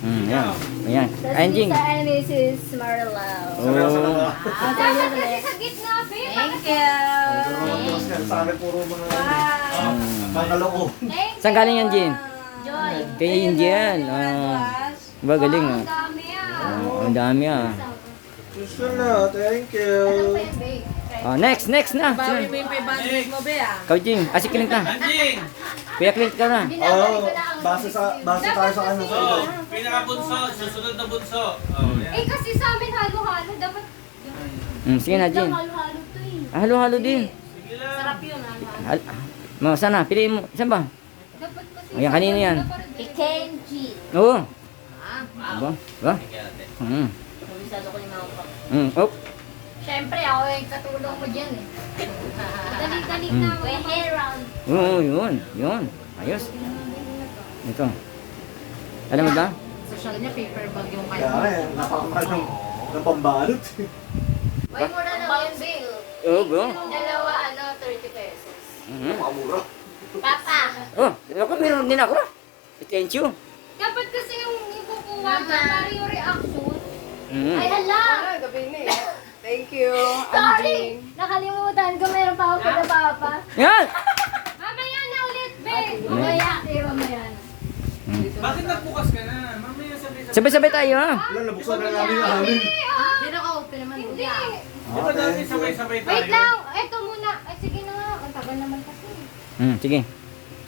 Yan. Ayan. Ayan, Jing. Sa Mrs. Marlo. Oh. Kasi sa gitna, babe. Thank you. Sa amin puro mga Wow. pangaloko. Thank Saan galing yan, Jin? Joy. Kay Indian. Ba, galing Ang ah. dami ah. Ang dami ah. Gusto na, thank you. Ano pa yan, babe? Next na. Bawi mo yung 500 mo, be, ah. Ikaw, Jing. Si Clint na. Anjing! Kuya Clint ka na. Oo, base tayo sa ano. So, pinaka-bunso, susunod na bunso. Oh, Eh yan. kasi sa amin halo-halo. Dapat Sige na, Jing. halo-halo to eh. Halo-halo din. Sige lang. Sarap yun halo-halo. Sana, piliin mo. Saan ba? Dapat kasi. Ayan, kanino yan? Kenji. Oo. Ah, Ba? Kabisado ko ni Mama. Oh. Siyempre, ako yung katulong mo dyan eh. Dali-dali na. May hair round. Oo, yun. Ayos. Ito. Alam mo ba? Social niya, paper bag yung Kaya eh, napakamahal ng pambalot. May mura na yun, Bill. Oo, bro. Dalawa, 30 pesos. Makamura. Papa! Oh, ako meron din ako. Thank you. Dapat kasi yung kukuha ka para yung reaction. Mm. Ay, hala! gabi na eh. Thank you. Sorry! Nakalimutan ko, meron pa ako para papa. Yan! Mamaya na ulit, babe! Mamaya. Mamaya na. Bakit nagbukas ka na? Mamaya sabi-sabi. Sabay-sabay tayo ha. Wala, nabuksan na namin yung amin. Hindi na ka-open naman. Hindi. Di ba dati sabay-sabay tayo? Wait lang! Ito muna. Ay, sige na nga. Ang tagal naman kasi. Sige.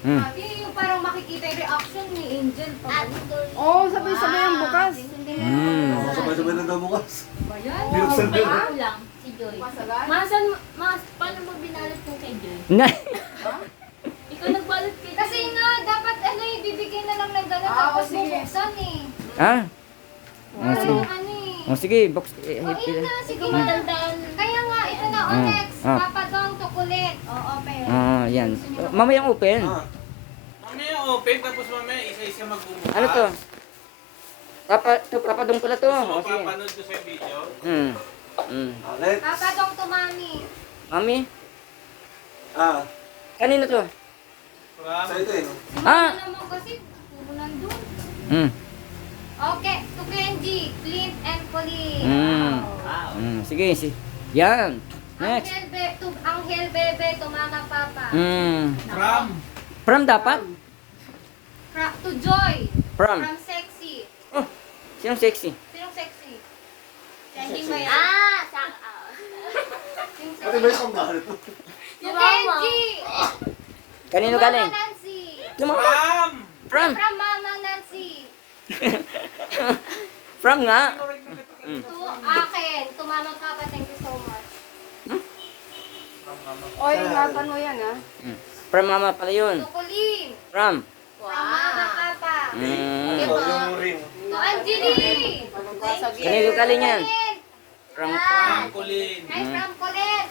Sabi yung parang makikita yung reaction ni Angel pa. Oo, sabay-sabay ang bukas. Sabay-sabay na daw bukas. Yan. Binuksan na. Ako lang, si Joy. Paano mo binalot yung kay Joy? Na. Ikaw nagbalot kay Kasi nga, dapat ibibigay na lang ng gano'n tapos bubuksan eh. Ha? Ano eh. Sige, box. O, yun na, sige, matandaan. Kaya nga, ito na, next. Papa Dong, tukulit. Oo, pero. Yan. Mamayang open. Mamaya open, tapos mamaya isa-isa magbubukas. Ano to? Papadong pala to. So, Sige. papanood ko sa video. Alet. Papa Dong to mami. Mami, Ah, kanino to? From sa ito eh. no? Ano naman kasi, puro nandun. Hmm. Okay, to Kenji, Clint, and Colleen. Sige. Yan. Next. Angel Bebe, to Mama Papa. From From dapat? To Joy. From. From Sexy. Oh, sinong sexy? Sinong Sexy? Sending ba yan? Sinong Ate ba yung pambalot? To Kenji. Kanino To galing? Mama Nancy. From. From. From Mama Nancy. From nga. To akin. To Mama Papa, thank you so much. Oy, ingatan mo yan, ah. From mama pala yun. To Colleen. From. From Mama Papa. Okay po. Yung ring. To Angeline. Kanino galing yan? Colleen. From. Colleen. Ay, from Colleen.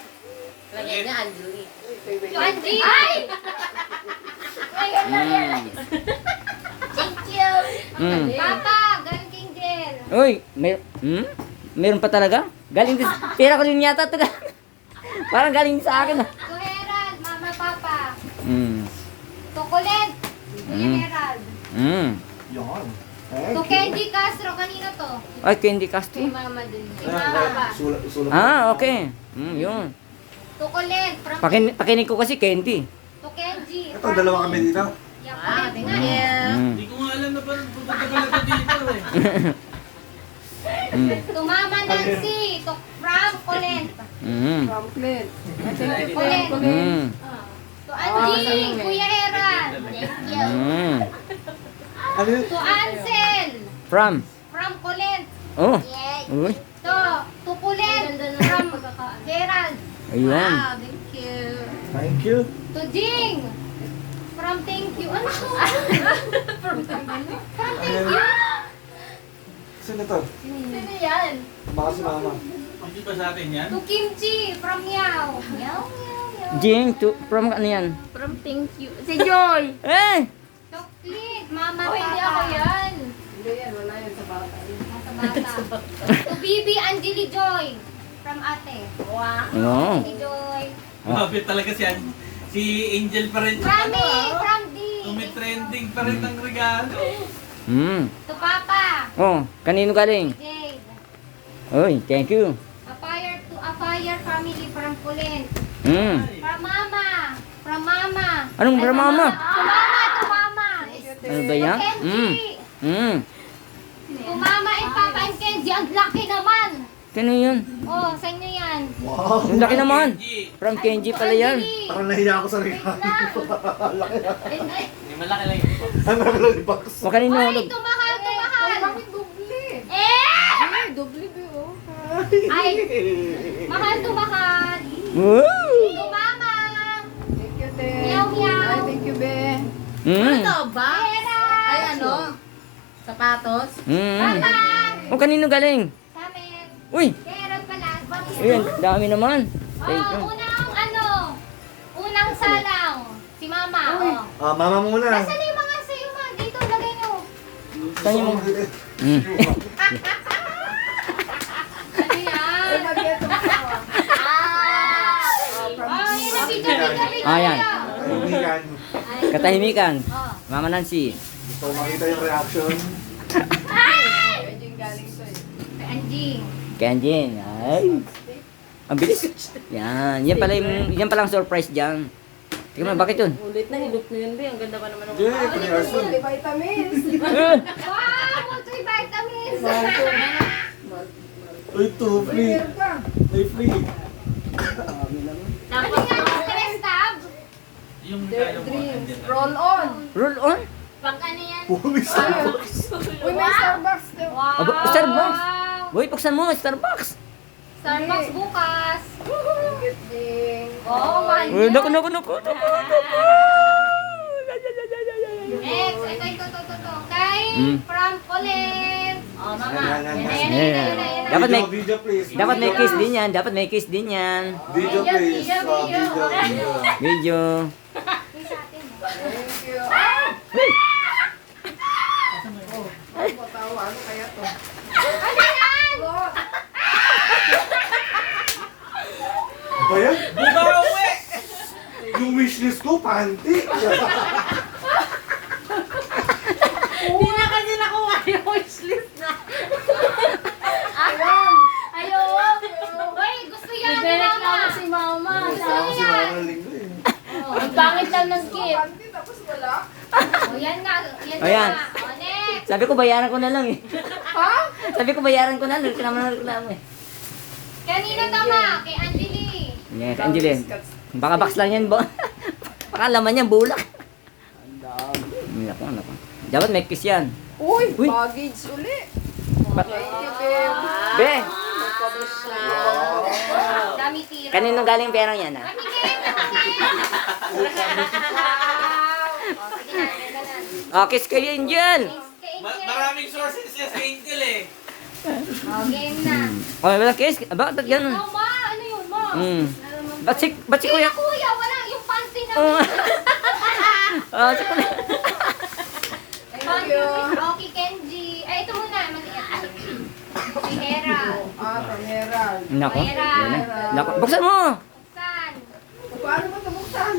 Lagyan niya, Anjuli. To Angie. Ay! Ngayon lang yan. Thank you. Papa, galing King Del. Uy, meron pa talaga? Galing din. Pera ko din yata ito. Parang galing sa akin ah. To Herald, Mama Papa. Mm. To Colleen. Kuya Herald. Yan. To Kenji Castro, kanino to? Ay, Candy Castro. Mama din. Kay Mama. Sulat. Okay. Yun. To Colleen, from Pakinig ko kasi Candy. to Kenji. Ito, dalawa kami dito. Yeah, Colleen nga. Hindi ko nga alam na parang pupunta pala dito eh. To Mama Nancy. To from Colleen. From Clint. Thank you, Colleen. Clint. To Angie. Kuya Herald. Thank you. Ano yun? To Ansel. From. From Colleen. Oh. Yes. Uy. To Colleen. From Herald. Ayun. Wow, thank you. Thank you. To Jing. From thank you. Ano to? From thank you. Sino to? Sino yan? Baka si mama. Hindi ba sa atin yan? To Kimchi. From Yao. Yao, Yao, Yao. Jing, from ano yan? From thank you. Si Joy. Eh! To Clint. Mama, Papa. Hindi ako yan. Hindi yan, wala yan sa bata. Sa bata. To Bibi Angeli Joy. From ate. Wow. Oo. Si Joy. Mabit talaga si Angel pa rin. From me. From D. Tumitrending pa rin ang regalo. To Papa. Oh, kanino galing? Jade. Uy, thank you. A fire family from Pulent. Mm. From Mama. From Mama. Anong from Mama? To Mama. Ano ba yan? Kenji. To Mama and Papa and Kenji. Ang laki naman. Sino yun? Oh, sa inyo yan. Wow. Ang laki naman. Kenji. From Kenji pala yan. Anjali. Parang nahiya ako sa regalo. Hindi malaki lang yung box. Ano naman lang yung box? O kanino? Ay, tumahal, tumahal. Bakit doble? Eh! Ay, doble ba oh? Ay, mahal to mahal. Woo! To Mama. Thank you, te. Meow, meow. Ay, thank you, be. Mm. ba? Pera. Ay, ano? Sapatos? Mm. Papa. O kanino galing? Sa amin. Uy! Meron pala. Ayun, dami naman. Thank you. Unang salang. Si Mama. Oh. Ah, mama muna. Nasaan na yung mga sa'yo, Ma? Dito, lagay nyo. Saan yung mga... Mm. Ano yan? Nag-get mo ako. Oh, yun ang video. Ah, yan. Kaibigan. Katahimikan. Oh. Mama Nancy. Gusto ko makita yung reaction. Medyo yung galing to eh. Kay Anjing. Kenjin. Ay. Ang bilis. Yan. Yan pala ang surprise dyan. Tingnan mo, bakit yun? Ulit na, hilot na yun, be. Ang ganda pa naman ng Jay, 3 hours yun. May vitamins. Wow! Multivitamins! Uy, 2 free. Meron ka. May free. Ano nga yung stress tab? Yung Dreams. Roll on. Roll on? Pag ano yan? Pumi Starbucks. Uy, may Starbucks. Wow! Aba, Starbucks. Boy, buksan mo, Starbucks. Starbucks bukas. Good ding. Oh, man. Uy, naku. Next, ito. Kay Mm. from Colin. Oh, Mama. Yan. Yan. Dapat may- Video please. Dapat may kiss din yan. Dapat may kiss din yan. Video please. Video. Video. Yung sa atin. Thank you. Oh, tawa. Ano kaya to? Ano yan? Lot. Ba yan? Bugawi! Yung wishlist ko, panty. Hindi na kasi nakuha yung wishlist na. Ayaw. Uy, gusto yan ni Mama. si Mama. Kasama si Mama ng linggo eh. Ang pangit lang ng gift. Panty tapos wala. Oh, yan nga. Yan Oh, yan. nga. Oh, next. Sabi ko bayaran ko na lang eh. Ha? Sabi ko bayaran ko na lang. Reklamo eh. Kanina tama. Kay Anjali. Yes, Angeline. Baka box lang yan, baka laman yan, bulak. Naku. Dapat may kiss yan. Uy, Uy. baggage uli. Ba- Thank you, babe. Be, Dami tira. kanino galing perang yan ah? Kami din. Sige na, ganda na. Oh, kiss kayo, Angel. Kay Angel. Maraming sources siya sa Angel eh. Oh, game na. Oh, wala kiss. Bakit ganun? Oh, Ma, ano yun, Ma? Hmm. Ba't si kuya? Kuya, wala yung panty na. Oh, si kuya. Thank you. Okay, Kenji. Ay, ito muna. Si Hera. Ah, from Herald. Nako. Pera. Yan na. Nako. Buksan mo. Saan? Paano mo ito buksan?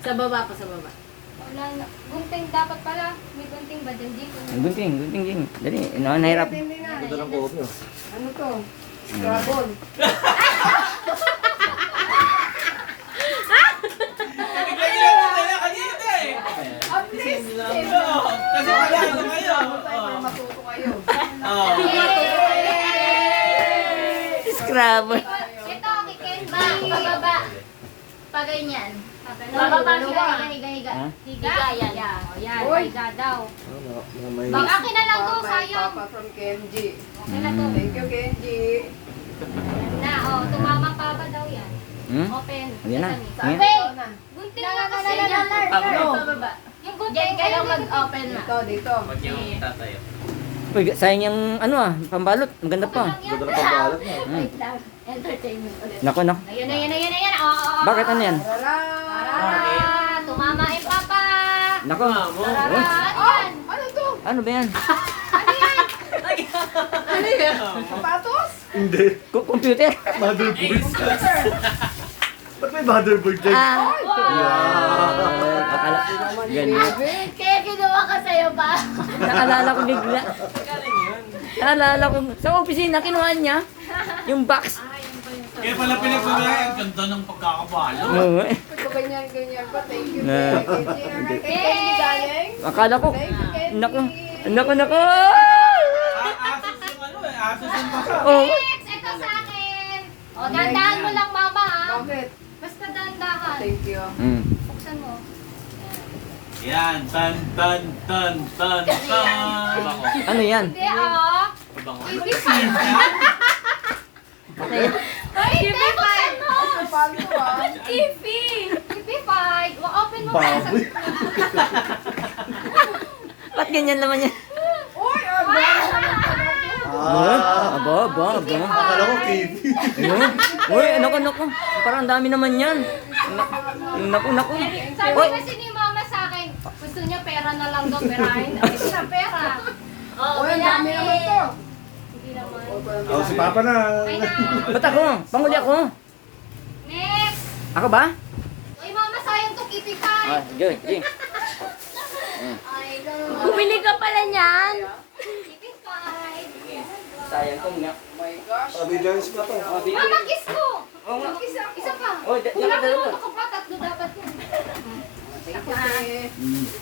Sa baba pa, sa baba. Wala na. Gunting dapat pala. May gunting ba dyan dito? Gunting. Dali, nahirap. Hindi na. Ganda ng buhok niyo. Ano to? Scrabble. Bigyan mo kaya kanina eh. At least. Oo, kasi wala na kayo. Tayo para matuto kayo. Oo. Scrabble. Ito, kay Kenji. Pababa. Paganyan. Bababa, higa. Ha? Higa, yan. O, yan. Uy. Higa daw. Ano, may... Bang akin na lang to, Papa, sayang. Papa from Kenji. Okay na to. Thank you, Kenji. Yan na, o. Tumama pa ba daw yan? Hmm? Open. Yan na. Sesame. Yan. Wait! Ikaw na. Gunting lang kasi. Pababa. Yung gunting. Diyan kayo mag-open na. Dito, dito. Pag yung tatayo. Uy, sayang yung ano ah, pambalot. Ang ganda pa. Ganda na pambalot na. Hmm. Entertainment ulit. Nako. Ayan, ayan, ayan, ayan. O. Bakit ano yan? Wala. Tumama yung papa. Nako. Tarara. Oh, Ano yan? Ano to? ano ba yan? Ano yan? Sapatos? Hindi. Computer? Motherboard. Ba't may motherboard dyan? Ah. Akala, ganyan. Kaya ginawa ka sa'yo ba? Nakalala ko bigla. Galing Naalala ko, sa opisina, kinuha niya. Yung box. Kaya pala pinagsabihan, ang ganda ng pagkakabalo. Oo. Ganyan pa. Thank you, Na- Kenji. Alright, kay Kenji galing. Akala ko, Thank you, Kenji. naku. Asos yung ano eh, asos yung baka. Oh. Next, ito sa akin. O, dandahan mo lang, mama, ha? Bakit? Basta dandahan. Thank you. Mm. Buksan mo. Yan, tan. Bako. Ano yan? Hindi, ah. Bango. Ibig Ay, hindi, buksan mo. Paano ah? TV. TV5. Open mo kaya sa... Baboy. Ba't ganyan naman yan? Uy, Aba. Akala ko KP. Uy, naku. Parang ang dami naman yan. Naku. Sabi Uy, kasi ni mama sa akin, gusto niya pera na lang daw, perahin. Ay, hindi na pera. Uy, ang dami naman to. Hindi naman. Ako si Papa na. Ay na. ba't ako? Panguli ako. Next. Ako ba? Uy, mama, sayang to KP5. Joy. Ay, no. Bumili ka pala niyan. KP5. Sayang ko nga. Oh my gosh. Sabi dyan si Papa. Mama, kiss ko. Oo nga. Isa pa. Oh, Wala ko dalawa. yung pa, tatlo dapat yun. Thank you, Kenji.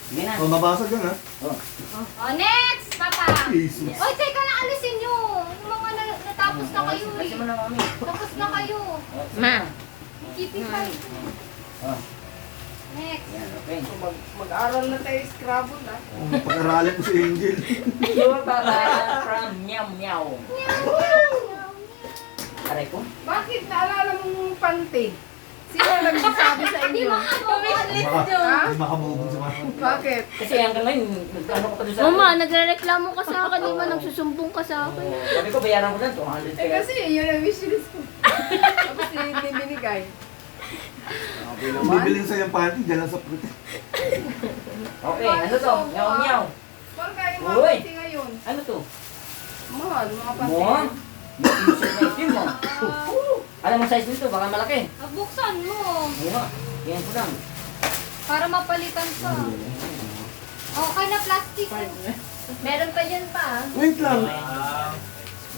Sige na. Oh, mabasag yan ha. Oh, next, papa. Jesus. Oy, teka lang, alisin nyo. Yung mga natapos na kayo eh. Kasi mo na kami. Tapos na kayo. Ma. KP5. Oh, Next. yan, okay. Mag-aral na tayo Scrabble ah. Pag-aralin mo si Angel. Your papa from Meow. Aray ko. Bakit naalala mo yung panty? Sino ang nagsasabi sa Hindi inyo? mo Ha? Hindi makamubog si Papa. Bakit? Kasi hanggang ngayon, ano ko pa doon sa... Mama, nagre-reklamo ka sa akin, di ba? Nagsusumbong ka sa akin. Sabi ko, bayaran ko lang 200 Eh pesos. kasi yun ang wishlist ko. Tapos hindi binigay. Okay Kung naman. bibilin sa yung panty, dyan lang sa puti. Okay, ano to? Meow. Parang kayo mga Uy! panty ngayon. Ano to? Mahal, mga panty. Mo? T-shirt na itim mo. Alam mo size nito, baka malaki. Buksan mo. Mura. Yan ko lang. Para mapalitan ka. Okay na plastic. Meron pa dyan pa. Wait lang.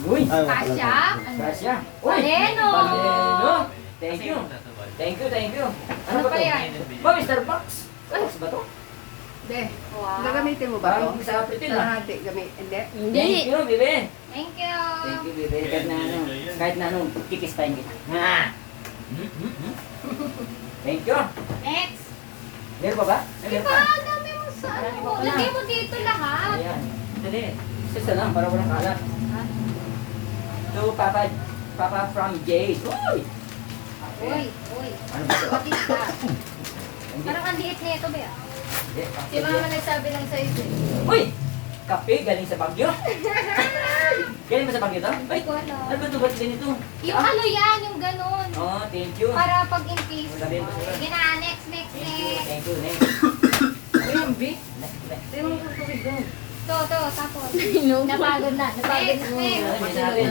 Uy! Ay, wala Kasya? pala. Kasya. Valeno! Valeno! Thank you. Ano ba pa to? yan? Ba, Mr. Box? Box ba to? Hindi. Wow. Nagamitin mo ba Parang ito? sa apritil ah. Kalahati gamit. Hindi. Hindi. Thank you, bebe. Thank you. Thank you, bebe. Kahit na ano, kikistahin kita. Ha! Thank you. Next. Meron pa ba? Di ba? Ang dami mo sa ano. Lagay mo dito lahat. Ayan. Dali. Isa lang, para walang kalat. To Papa from Jade. Uy! Uy. Ano ba ito? What is that? Hindi. Parang ang liit nito ba? Hindi. Si mama nagsabi lang sa iyo. Uy! Kape galing sa Baguio. Galing ba sa Baguio to? Ay! Hindi ko alam. Ano ba ito? Ba't ganito? Yung ano yan, yung ganun. Oh, thank you. Para pag in case. Sabihin mo sila. Sige na, next. Thank you. Next. Ayun, B. Tingnan mo kung tubig doon. To, tapos. Napagod na. Next. Ano natin?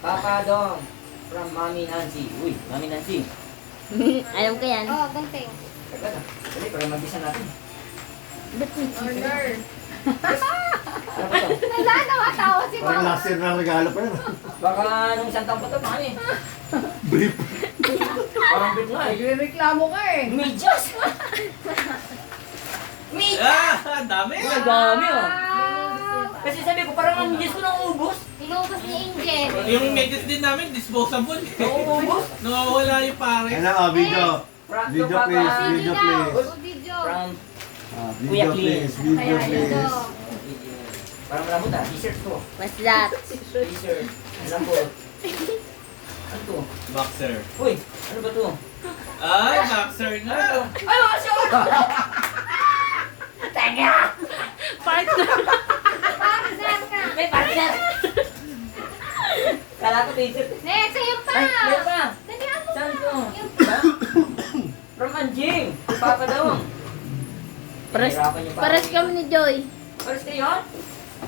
Papa Dong from Mami Nancy. Uy, Mami Nancy. Alam ko yan. Oh, gunting. Tagal na. Dali, para mabisa natin. Order. Ano ba ito? Nasaan nakatawa si Parang mama? last year na regalo pa yan. Baka nung isang taon pa ito, mami. Brief. Parang bit nga eh. Nagre-reklamo ka eh. Medyas! Medyas! Ang dami. Ang dami oh. Wow. Kasi sabi ko, parang ang medyas ko nang ubos. Inubos ni Angel. Yung medyas din namin, disposable. Ubos. Nawawala yung pare. Ano, video. Video Papa. please, Sige video na. please. O, video. From Video Kuya Clean. please, video Kaya please. ito. Parang malamot ah, t-shirt ko. What's that? T-shirt. Alam ko. Ano to? Boxer. Uy, ano ba to? Ay, boxer Ano to? na. Ay, mga siya! Teka! Partner. Partner ka. May partner! Kala ko t-shirt. Next, ayun pa. Ay, meron pa! Dalihan mo Saan pa. to? Yung From Anjing! Papa daw. Pares, Nahirapan yung papa. pares kami ni Joy. Pares kayo?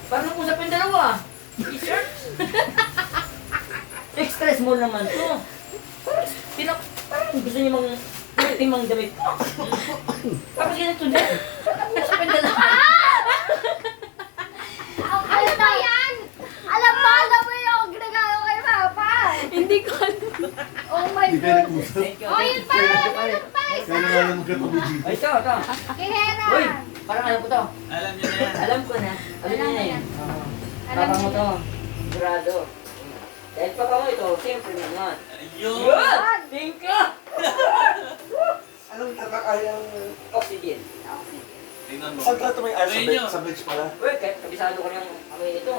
Parang nag-usap yung dalawa. T-shirt? Extra small naman to. Parang gusto niyo mang timang damit ko. Tapos ganito din. Parang nag-usap yung dalawa. ano ba yan? Oh my Hindi kayo God. nag-usap. Thank you. Oh, yun pa! Meron pa! Kaya nga lang magkatabi dito. Ay, ito. Kay Hera! Uy, parang alam ko to. Alam niyo na yan. Alam ko na. Alam niyo na yan. Alam Papa mo niyo to. Sigurado. Dahil papa mo ito, siyempre naman. Ayun. Yun! Thank you! Anong nakakayang... Oxygen. Tingnan mo. Saan ka ito may Ayun yun. sa bench pala? Uy, kahit kabisado ko niyang amoy ito.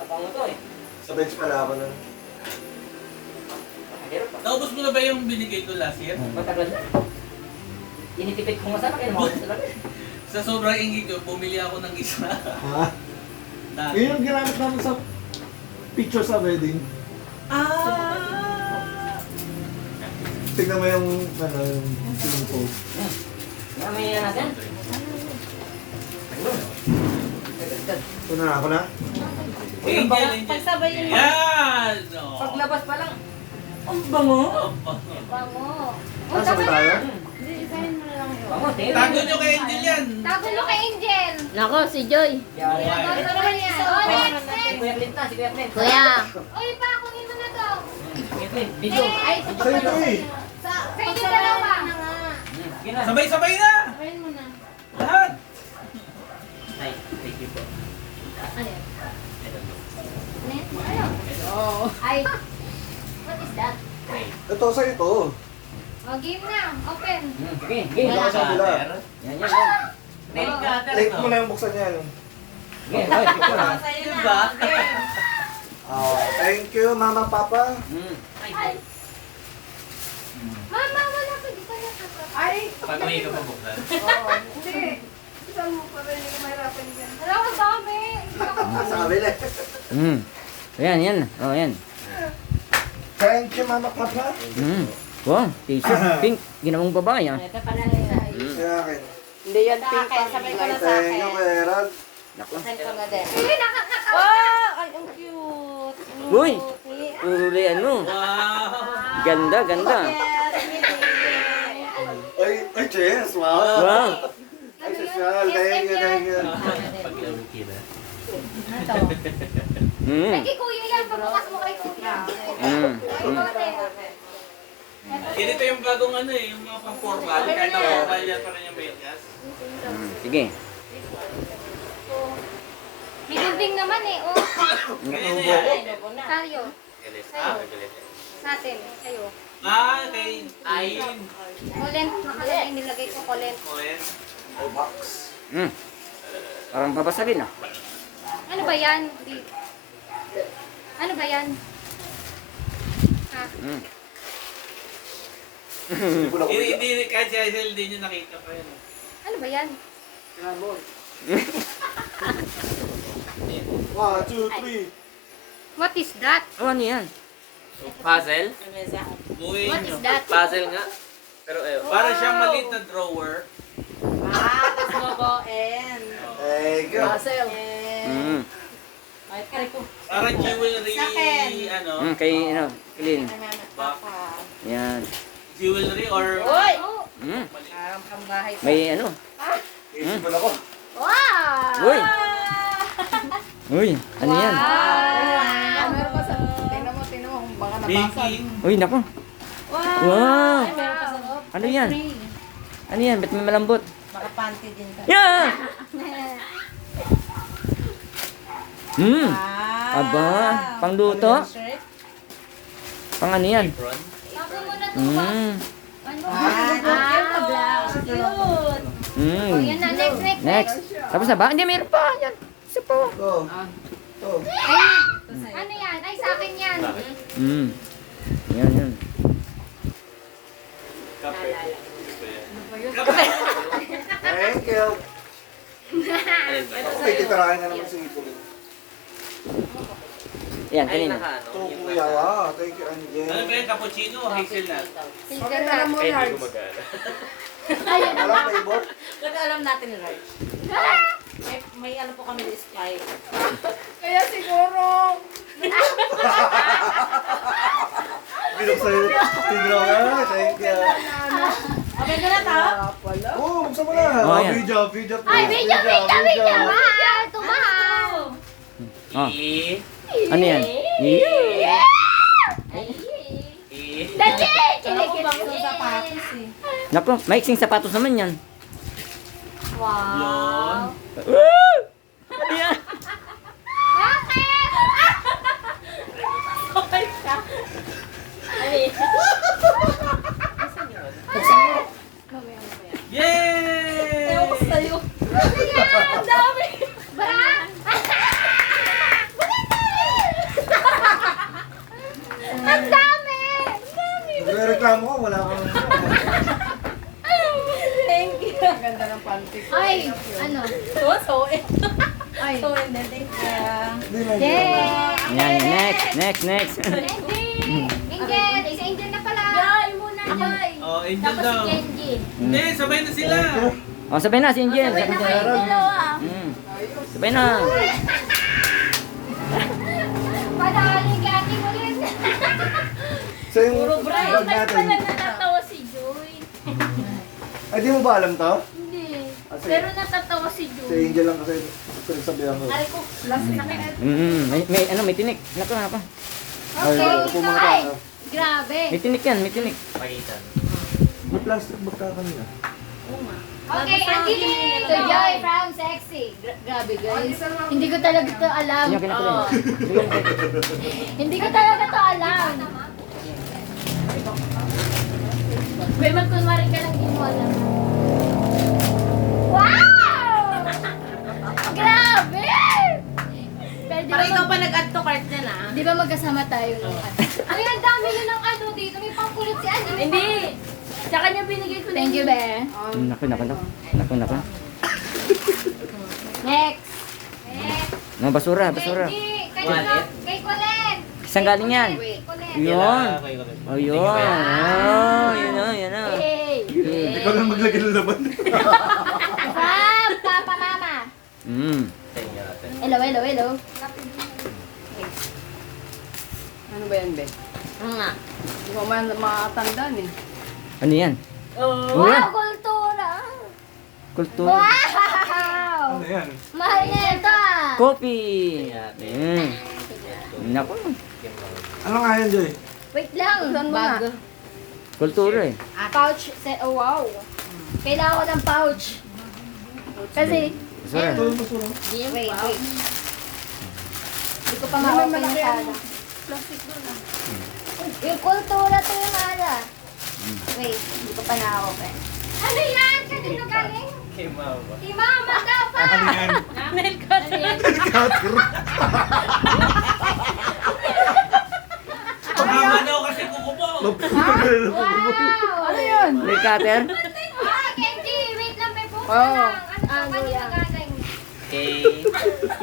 Papa mo to eh. Sa bench pala ako na. Mahirap pa. Naubos mo na ba yung binigay ko last year? Matagal na. Initipid ko nga sana kaya naman talaga. Sa sobrang ingay ko, bumili ako ng isa. Ha? Dati. Yun yung ginamit namin sa picture sa wedding. Tignan mo yung, yung film ko. Amoy na natin. Ito na ako na. Angel, Angel. Pagsabay yun. Yan! Oh. Paglabas pa lang. Ang bango. Bango. Oh, Ah, sabi tama tayo? na. Hindi, isahin mo na lang yun. Bango, tingnan. Tago nyo kay Angel yan. Tago nyo kay Angel. Nako, si Joy. Yan. Ito naman yan. Oh, next, Si next. Kuya Clint na, si Kuya Clint. Kuya. Uy, pa, kunin mo na to. Kuya Clint, video. Ay, Sa ito eh. sa inyo dalawa. Sige na. Sabay-sabay na! Sabayin mo na. Lahat! Ay, thank you po. Ano yan? Ano? Oo. Ay, what is that? Ito sa ito. Oh, game na. Open. Sige, sige. Ito sa kabila. Yan, yan, yan. Nail cutter Take to. mo na yung buksan niya. Sige, hoy, picture ha. Diba? Thank you, Mama, Papa. Ay. Mama, wala ka. Di ka nakaka. Ay! Pag may ka pa buklan. Oo. Hindi. Saan mo pa rin yung mahirapan yan? Wala ka dami. Sa kabila. Yan, yan. Oh, yan. Thank you, Mama, Papa. Wow, t-shirt, pink. Ginawang babae ah. Ito pala rin sa Sa akin. Hindi yan Sa akin, sabay ko na sa Thank you, akin. Kuya Herald. Send ko na din. Uy, nakakatawa. Wow! Ay, ang cute. Uy! Cute. Uli ano. Wow! Ganda, ganda. Ay, cheers. Wow. Wow. Ay, social. Thank you, thank you. Pag-lawin kita. Ito. Ay, kay kuya yan. Pagbukas mo kay kuya. Ay, bakit? Ganito yung bagong ano eh, yung mga pang-formal. Kahit na formal yan pa rin yung Belgas. Sige. May gambing naman eh. Oh, Ganito yan. Tayo. Ah, Sa atin. Sa'yo. Ah, kay Ayn. Colent. Nakalagay. Nilagay ko colent. Cohen. Box. Parang babasagin ah. Ano ba yan? Ano ba yan? Ha? Hindi, kahit si Aisel, hindi nyo nakita pa yun. Ano ba yan? 1, 2, 3. What is that? Oh, ano yan? Puzzle? Buuin What nyo. is that? Puzzle nga. Pero Para siyang maliit na drawer. Tapos mabuin. Thank you. Marcel. Ay, try ko. Parang jewelry, Sa akin. ano, Kay, ano, Clean. box. Yan. Jewelry or... Uy! Oh. Parang pambahay pa. May ano. Isipan ako. Wow! Uy! Uy, ano yan? Meron pa sa... Tingnan mo kung baka nabasag. Baking. Uy, nako. Wow! Wow! Ay, meron pa sa loob. Ano yan? Ano yan? Ba't may malambot? Baka panty din ka. Yeah! Wow! Aba, pangluto? Shirt? Pang ano yan? Apron. Tago mo na ito ba? Ano? Blouse. Cute! Oh, yan na. Next, next, next. Next. Tapos na ba? Hindi, meron pa. Yan. Isa pa. Ito. Ito. Ay, ano yan? Ay, sa akin yan. Yan, yan. Kape. Thank you. Okay, titirahin na naman sa ipon. Yan, ay kanina. naka ano. Ito, kuya. Wow. Thank you, Angel. Ano ba yung cappuccino o hazelnut? Okay na mo, Lars. Walang flavor? Kasi alam natin, Lars. May ano po kami this Sky. Kaya siguro... Binuksan yun. Tignan ka. Thank you. Okay ka na to? Pala. Oh, buksan mo na. Oh, yan. Video, video. Ay, video. Mahal. Tumahal. Oh, E. ano yan? That's it! bang sa sapatos eh. Naku, maiksing sapatos naman yan. Wow. Woo! Ano yan? Bakit? Okay ka. Ay. Yay! Ewan ko sa'yo. Ang dami. Bra? Ang dami. Nagre-reklamo ka, wala kang... Thank you. Ang ganda ng panty ko. Ay, ano? So, Ay. so, and then, thank you. Hindi na. Yay! Yan, next. Hindi. Angel, isa Angel na pala. Jai muna, Jai. Oh, Angel Tapos si daw. Kenji. Hindi, sabay na sila. O, sabay na si Angel. Sabay na kayo dalawa. Sabay na. Padali gati mo rin. So yung Puro bra. vlog Ay, natin. pala natatawa si Joy. Ay, di mo ba alam to? Hindi. Kasi Pero natatawa si si Joy. Angel lang kasi pinagsabihan ko. Aray ko, last na kayo. May tinik. Naku. Ay, upo muna Ay, tayo. grabe. May tinik yan, may tinik. Pagitan. May plastic bag ka kanina. Okay, Angeli. To Joy from Sexy. Grabe guys. Hindi ko talaga to alam. Yan, kinatuloy. Hindi ko talaga to alam. May magkunwari ka lang din mo alam. Wow! Grabe! Pero di ba, Parang ikaw pa nag-add to cart niya na. di ba magkasama tayo nung Ay, ang dami yun ng ano dito. May pangkulit si Angeli. Hindi. Sa kanya binigay ko na Thank you, yun. be. Naku. Next. Next. No, basura. Kenji, kay Colin. Saan galing yan? Kay Colin. Yun. Oh, yun. Oh, yun na. Hey. Ikaw lang maglagay ng laban. From Papa Mama. Hello. Ano ba yan, be? Nga. Hindi ko man makatandaan eh. Ano yan? Oh. Uy, Wow, kultura. kultura. Wow. Ano yan? Mahal na ito ah. Coffee. Naku. Ano nga yan, Joy? Wait lang. Saan mo na? Kultura eh. Pouch set. Oh, wow. Kailangan ko ng pouch. Kasi, Basura. Ito yung basura. wait. Hindi ko pa ma-open yung sala. Yung kultura to yung ala. Wait, hindi ko pa na-open. Ano yan? Kanino galing? Kay Mama. Si Mama daw pa! Ano yan? Nail cutter. Cutter. Mama daw kasi kukupo. Wow! Ano yun? May cutter? Ah, Kenji, wait lang, may post Oo. lang. Ano to? Kanino galing? Kay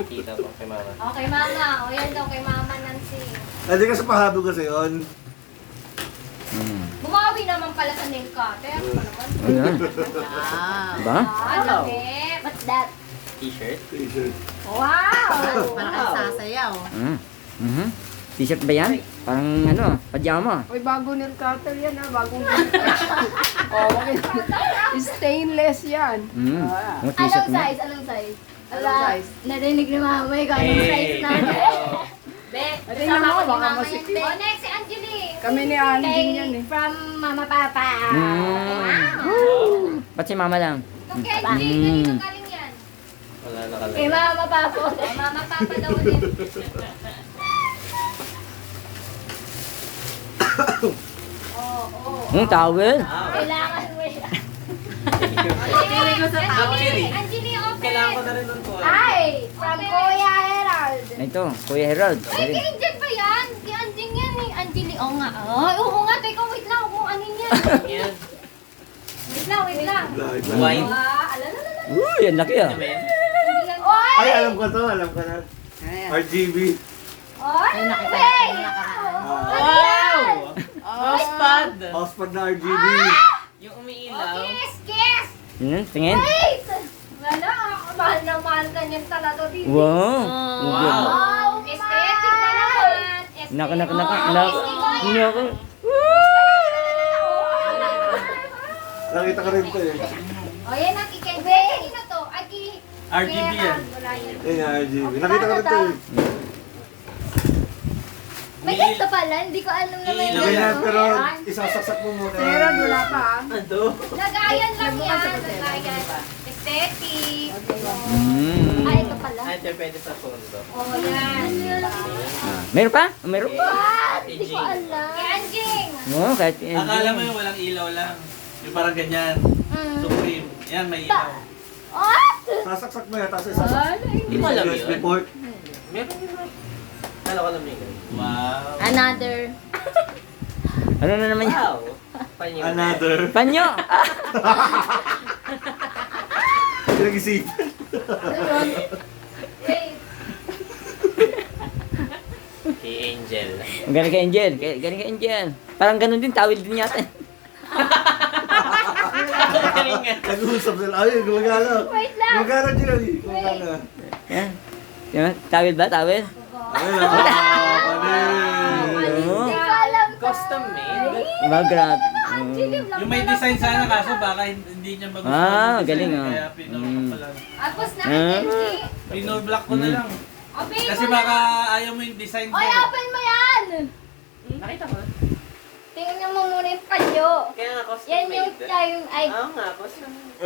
Tita po, kay Mama. Okay, Mama. O yan daw kay Mama Nancy. Hindi ka sa pahado kasi yun. Bumawi naman pala sa nail cutter. Ano ba naman? Ayan. Ba? Ah, dami. What's that? T-shirt. T-shirt. Wow! Parang sasayaw. T-shirt ba yan? Parang ano, pajama. Uy, bago nail cutter yan ha. Bagong oh, okay. Stainless yan. Ah. Yung t-shirt Anong mo? size? Anong size? Anong size? Narinig ni Mama yung anong size natin. Be, Ate naman ako, baka Mama yan, masikip. be. Oh, next si Angeli. Kami ni Anding yan eh. From Mama Papa. Mm. Wow! Ba't si mama lang? Kung Kenji, kanino galing yan? Wala nakalagay. Kay Mama Papa. Mama Papa daw ulit. Towel? Kailangan mo yan. Pili ko sa tao. Angeli, open. Kailangan ko na rin nun po. Ay! From Kuya Herald. Ito, Kuya Herald. Ay, kay Angel ba yan? Kay Angel yan eh. Angeli, oo nga. Ay, oo nga. Teka, wait lang. Kung ano yan. Yan. Wait lang. Wine. Alalala. Uy, ang laki ah. Oy! Ay, alam ko to. Alam ko na. RGB. Oy! Wait! Wow! Mousepad! Mousepad na RGB. Yung Oh, umiilaw. kiss! Tingin. Wait! Wala, mahal na mahal ka niyan talaga dito. Wow. Wow! Aesthetic na naman. Naku. Aesthetic. Nakita ko rin to eh. O, yan ang kikenbe. Kanina to. Ay, RGB yan. Wala yan. Yan yung RGB. Nakita ko rin to eh. May ganito pala, hindi ko alam na may Ganyan, ganito. pero isasaksak mo muna. Pero wala pa ah. Ano? Lagayan lang yan, lagayan. Aesthetic. Mm. Ay, ito pala. Ay, ito pwede sa fondo. Oh, yan. Ah, meron pa? Meron pa? What? Hindi ko alam. Kay Anjing. Oo, kahit Akala mo yung walang ilaw lang. Yung parang ganyan. Supreme. Yan, may ilaw. What? Sasaksak mo yan, tapos isasaksak. Hindi mo alam USB yun. port. Meron yun. Kala ko alam yun. Wow. Another. Ano na naman yan? Wow. Panyo. Another. Panyo! Pinag-isipan. Wait. Kay Angel. Ang galing ka Angel. Galing ka Angel. Parang ganun din, tawil din yata. Nag-uusap sila. Ay, gumagana. Wait lang. Gumagana dyan. Gumagana. Yan. Yan. Tawil ba? Tawil? Ayun ah. Panis. Oo. Hindi ko alam to. Custom made. Diba, grab. Yung may design sana kaso baka hindi niya magustuhan Ah, yung design. galing, ah. Kaya pinulak ko lang. Tapos na, Ah. Kenji. Pinoblock ko na lang. Open Kasi mo baka na. ayaw mo yung design Oy, ko. open mo yan! Nakita ko. Tingnan mo muna yung panyo. Kaya nga custom Yan made. yung time, ay, Oo nga, custom made.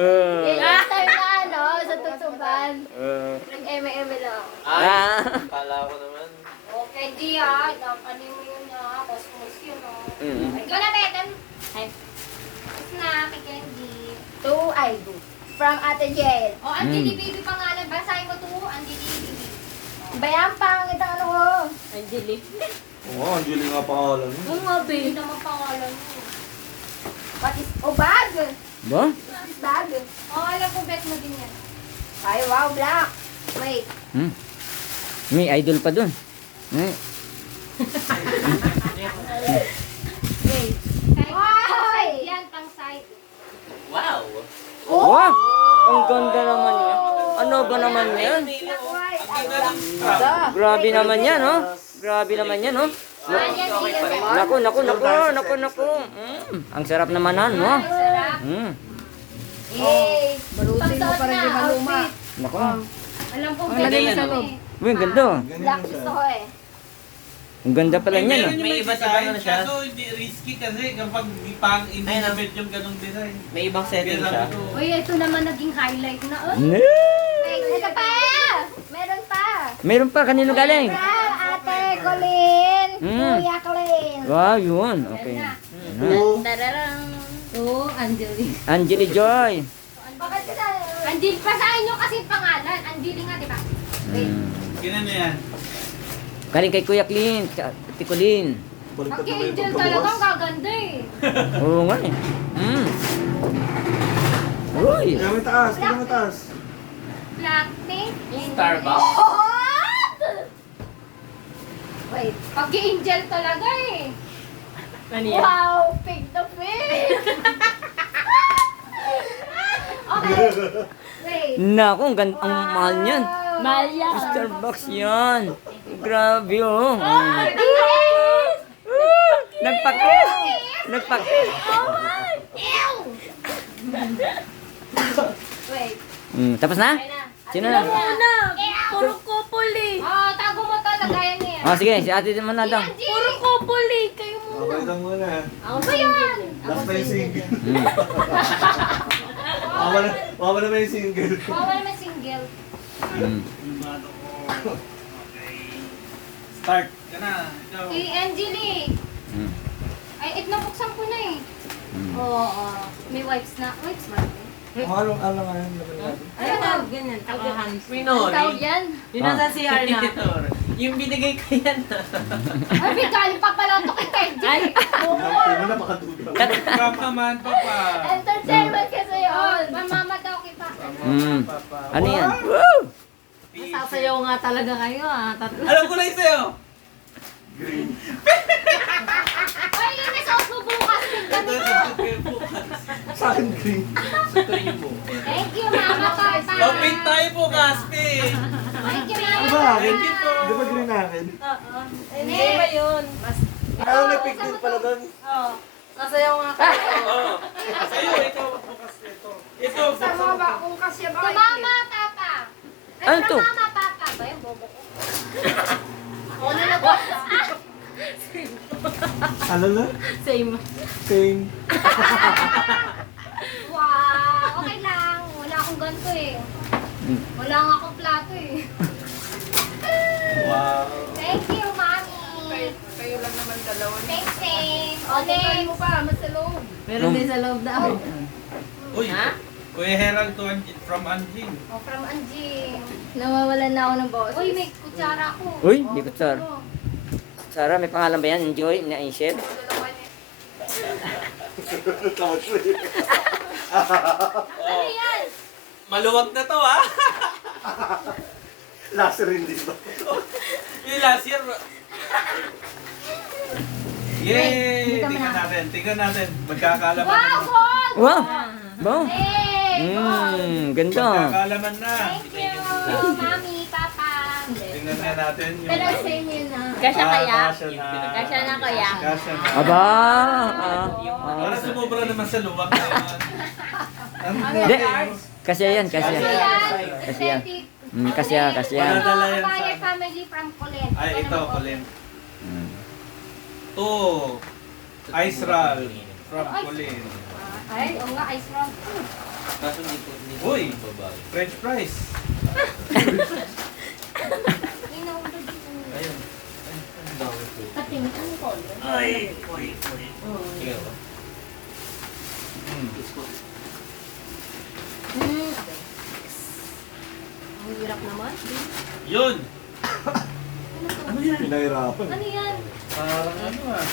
yan yung time na ano, sa tutuban. Yung eme-eme lang. Ay, Ah. kala ko naman. Okay, G ha. Dapanin mo yun ha. Cosmos yun ha. Mm. Ikaw na, Beten. Ay. Tapos na, kay Kenji. To, ay, do. From Ate Jade. Oh, Anjali Baby pangalan. Basahin mo to, Anjali Baby. Bayan, pangit ang ano ko. Angeli. Oo, Anjali nga pangalan mo. Oo nga, babe. Hindi naman pangalan mo. What is, oh, bag. Ba? Bag. Oh, alam ko, bet mo din yan. Ay, wow, black. Wait. Hmm. May idol pa dun. Eh. Wait. Wow! Yan, pang side. Wow. Wow! Ang ganda naman yan. Ano ba naman yan? Grabe naman yan, oh. Grabe naman yan, oh. Yan, yan, yan. Naku, naku, naku, naku, naku. Ang sarap naman, no? Ay, sarap. Yay! Balutin mo para hindi maluma. Naku. Alam kong Ang lagay mo sa loob. Uy, ang ganda. Black gusto ko eh. Ang ganda pala niyan, Meron oh. yung May may iba't design, ibang ano siya. kaso hindi risky kasi kapag pang hindi Ayun, na ah. bet yung ganong design. May ibang setting Kaya siya. sabi ko, Uy, ito naman naging highlight na. Oh. Ne? Wait, ito pa! Meron pa! Meron pa, kanino galing? From Ate Colleen! Mm. Kuya Colleen! Wow, yun. Okay. Tararang! Oh, Anjali. Angeli Joy. Bakit ka Anjali, pasahin nyo kasi pangalan. Anjali nga, di ba? Ganun na yan. Galing kay Kuya Clint, Ate Colleen. Baliktad Ang na ba yung Angel pagbawas? talagang gaganda eh. Oo nga eh. Uy! Tingnan mo yung taas, tingnan mo yung taas. Black pink. Starbucks. What? Wait, pag-angel talaga eh. Ano yan? Wow, pink na pink. Okay. Wait. Naku, ang mahal niyan. Mahal yan. Starbucks yan. Grabe oh. Nagpakis! Nagpakis! Ew! Wait. Tapos na? Okay na. Sino na? Una, Ew! puro couple eh. Oh, tago mo to. Lagayan niya yan. Ah, sige, si ate naman na daw. Angie! Puro couple eh. Kayo muna. Okay lang muna. Ako Ano yan? Last na yung single. Mm. Mama na yung single. Bawal naman single. Mm. Yung bago ko. Okay. Start ka na. Ikaw. Si Angelique. Mm. Ay, nabuksan ko na eh. Mm. Oo. May wipes na. Wipes man. Ang alam nga yun. Ano tawag ganyan? Hands. May Ang tawag nori. yan? Yun nasa CR na. Yung binigay ko yan. Ay, may galing pa pala ito kay Kenji. Ay, Tingnan mo napakadugaw. Kapaman pa pa. Entertainment kasi yun. Mamama daw kita. Mm. Ano yan? Woo! masasayaw nga talaga kayo ah. Tatlo. Alam ko na yung sa'yo. Ay, yung nasuot mo bukas. Ito yung sagot ko yung bukas. Sa akin green. Ito yung mo. Thank you, Mama Papa. Kapit tayo bukas, Pin. Thank you, Ano Mama. ba akin? Di ba green akin? Hindi ba yun? Ah, may pigment pala doon. Oo. Sasayaw nga kayo. Oo. Sa'yo, ikaw bukas ito. Ito, Sama ba kung kasya ba? Sa Mama Papa. Ano to? Mama Papa. Ba yung bobo ko? Ano na ba? Ano na? Same. Same. Wow, okay lang. Wala akong ganito eh. Wala nga akong plato eh. Wow. Thank you, Mami. Kayo lang naman dalawa. Thanks, Sam. O, tingnan mo Next. pa, mas sa loob. Meron din sa loob daw. Uy, Ha? Kuya Herald to from Anjing. Oh, from Anjing. Nawawalan na ako ng boss. Uy, may kutsara ako. Uy, di ko sir. Sarah, may pangalan ba yan? Enjoy, na-share? Ano yan? Maluwag na to ha. Laser rin din ba? Yung last year. Yay! Dito mo Tingnan na. natin, tingnan natin. Magkakalaman Wow, na. gold! Wow! Wow! Hey, gold! Ganda. Magkakalaman na. Thank you, Mami, Papa. Tingnan nga natin yung... Pero sa inyo na. Kasya kaya? Kasya na. Kasya na kaya? Kasya na. Aba! Para sumobra naman sa luwag na yan. Ano Hindi. Kasi yan, kasi yan. Kasi yan, Kasi yan. aesthetic. Kasi yan, kasi yan. Dala yan sa- Kabayan family from Kulit. Ay, ito, naman po. Colin. To, Aisral from Colin. Ay, oo nga, ice rock. Uy, French fries. Inaundod dito. Ayun. Patingin, ano ko? Ay, uy. Ang hirap naman. Yun. Ano to? Pinahirapan. Ano yan? Parang ano ah.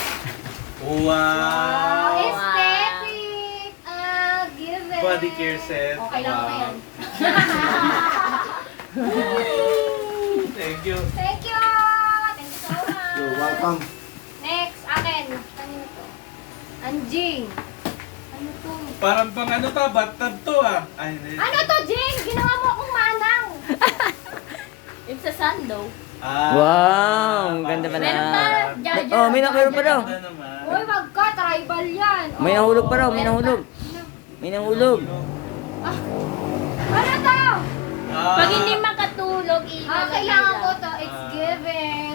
Wow, Wow. aesthetic. Given. Body care set. Okay lang ba yan? Thank you. Thank you! Thank you so much. You're welcome. Next, akin. Kanino to? Anjing. Ano to? Parang pang ano to, bathtub to ah. Ay, hindi. Ano to, Jing? Ginawa mo akong manang. It's a sando. Ah, Wow, ang ganda pala. Meron pa. Jar, jar. Oh, may nahulog pa daw. Ganda naman. Uy, wag ka. Tribal yan. May nahulog pa raw, may nahulog. May nahulog. Ano to? Ah, Pag hindi makatulog, Kailangan ko to. It's given.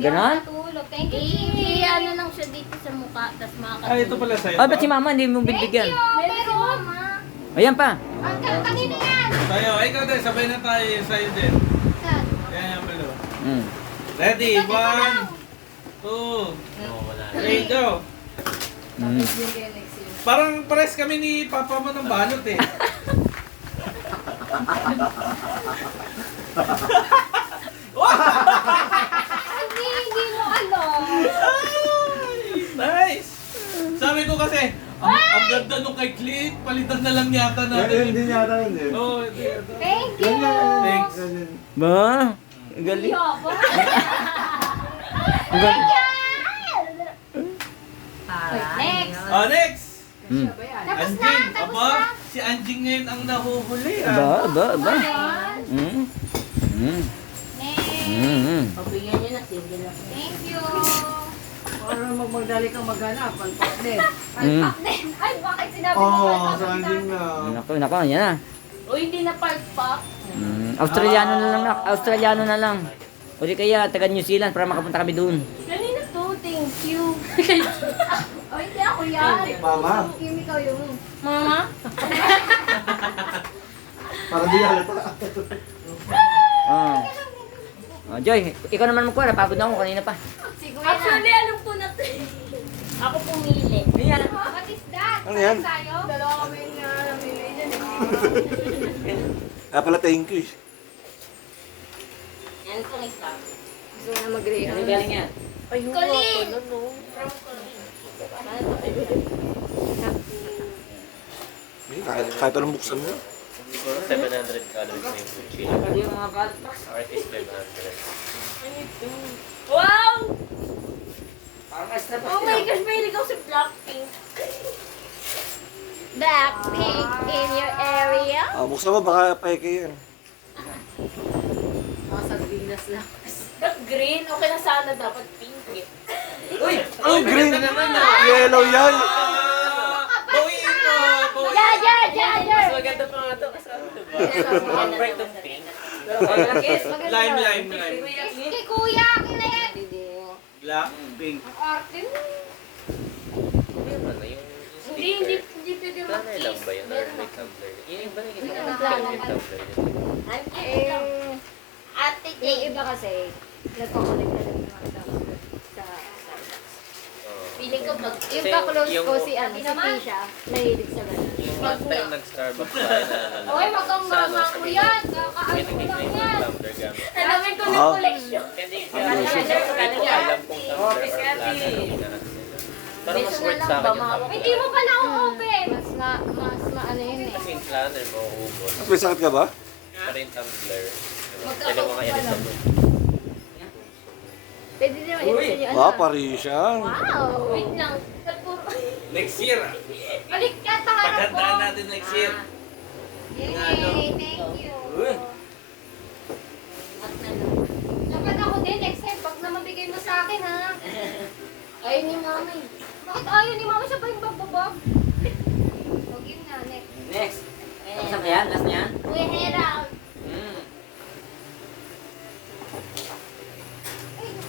Ganon? Matulog. Thank you, Jing. ano lang siya dito sa mukha, tapos makakatulog. Ay, ito pala sa'yo. Ah, ba't si mama hindi mo Thank binibigyan? you. Meron. Ayan pa. Kanina yan. Sa'yo. Ay, ikaw din. Sabay na tayo sa'yo din. Saan? Yan yung bilo. Mm. Ready? Ito lang. 1, 2, 3, go. Mm. Parang pares kami ni papa mo ng balot eh. Hindi mo alam. Nice! Sabi ko kasi, ang ganda nung kay Clint, palitan na lang yata Yan natin. din yata yun eh. Oh, hindi. Thank you. Thanks. Ganyan. Ba? Ang galing. Yoko. Ang galing. Next. Oh, next! Mm. Tapos na. Anjing! Tapos Aba, na. si Anjing ngayon ang nahuhuli Aba, ah. aba, aba. Ayan. Mm. Mm. Next. Mm. Pagbigyan niyo na, tingin lang. Thank you. Para magmadali kang maghanap, palpak din. Mm. Ay, bakit sinabi mo Oh, palpak sa ending na. Naku, naku, yan na. O hindi na palpak. Australiano na lang, Australiano na lang. O di kaya taga New Zealand para makapunta kami doon. Kanina to, thank you. Oh, hindi ako yan. Mama, Kim, ikaw yung... Mama? para di halata. Oh. Oh, Joy, ikaw naman magkuha, napagod na ako kanina pa. Siguro Actually, alam ko na to. Ako pumili. What is that? Ano yan? Tayo? Dalawa kami na namili dyan. Ah, pala thank you. Yan itong isa. Gusto ko na mag-rehan. Ano galing yan? Ay, Colleen! From Colleen. Kahit anong buksan mo. 700 calories na yung food chain. Pwede yung mga bal- Ours is 500. Wow! Parang extra pa Oh my gosh, mahilig ako sa Blackpink. Blackpink in your area? Ah, buksan mo, baka peke yan. Mga sardinas lang. Ba't green? Okay na sana dapat pink eh. Uy! Oh, green! Yellow yan! Bawiin mo! Bawiin. Yeah. Maganda pa nga ito kasi ano diba? Ang bright ng pink. Lime. Kay Kuya, kilit. Black, pink. Ang arte mo. ano, yung Hindi sticker. pwede Planner lang mag-kiss. ba yun? Or may tumbler? Yun yung ba yung Hindi isa? naman planner. Yung tumbler yun. Ate Yung Jane. iba kasi, nagko-collect na ng mga tumbler sa Starbucks. Oo. Feeling ko pag... Yung Kasi ka-close yung- ko si, si naman. Tisha, mahilig sa ganun. Yung last time nag-Starbucks tayo na ano. Oy, magkambama ko yan. May Kakaano ko lang nag-ignite ng yan. tumbler gamit. Alamin ko ng Ah. collection. Hindi ko alam kung tumbler or planner yung hinahanap nila. Pero mas worth sa akin yung tumbler. Hindi mo pala ako open. Mas maano yun eh. Kasi yung planner mo uubos. May sakit ka ba? Pero yung tumbler, pwede mo kaya rin Pwede naman yun sa inyo. Ah, Parisian. Wow! Wait lang. Nagpuro. Next year ah. Balik ka, taharap ko. Paghandaan natin next year. Yay, thank you. Dapat ako din, next time, pag na mabigay mo sa akin, ha? Ayaw ni mama eh. Bakit ayaw ni mama siya pa yung bagbabag? Huwag yun nga, next. Next. Tapos na yan? Last na yan? Uy, Herald.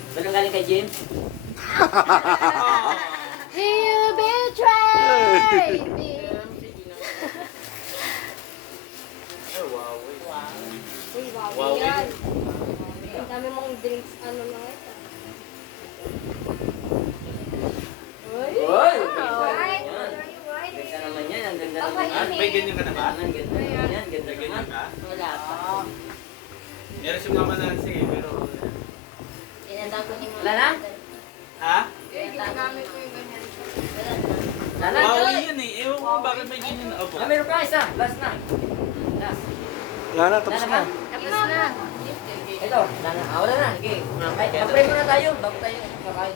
Saan galing kay Jim? You betrayed me. Ay, wow. Uy, wow, Wow, yan. Ang dami mong drinks, ano na ito. Uy! Uy! White! Yan. White! Ganda naman yan. Ang ganda Ang naman yan. mainit. May ganyan ka na ba? Ang ganda naman yan. Ganda Ganyan naman. ka? Wala pa. Meron si Mama Nancy eh, pero... Tinatawag ko ni Mama. Wala na? Ha? Ginagamit ko yung ganyan. Wala na? Wow, yan eh. Ewan ko bakit may ganyan. Opo. Ah, meron pa isa. Last na. Last. Wala na, tapos Wala na. Tapos na. Ito. Wala na. Ah, wala na. Okay. Mag-pray muna tayo. Bago tayo kakain.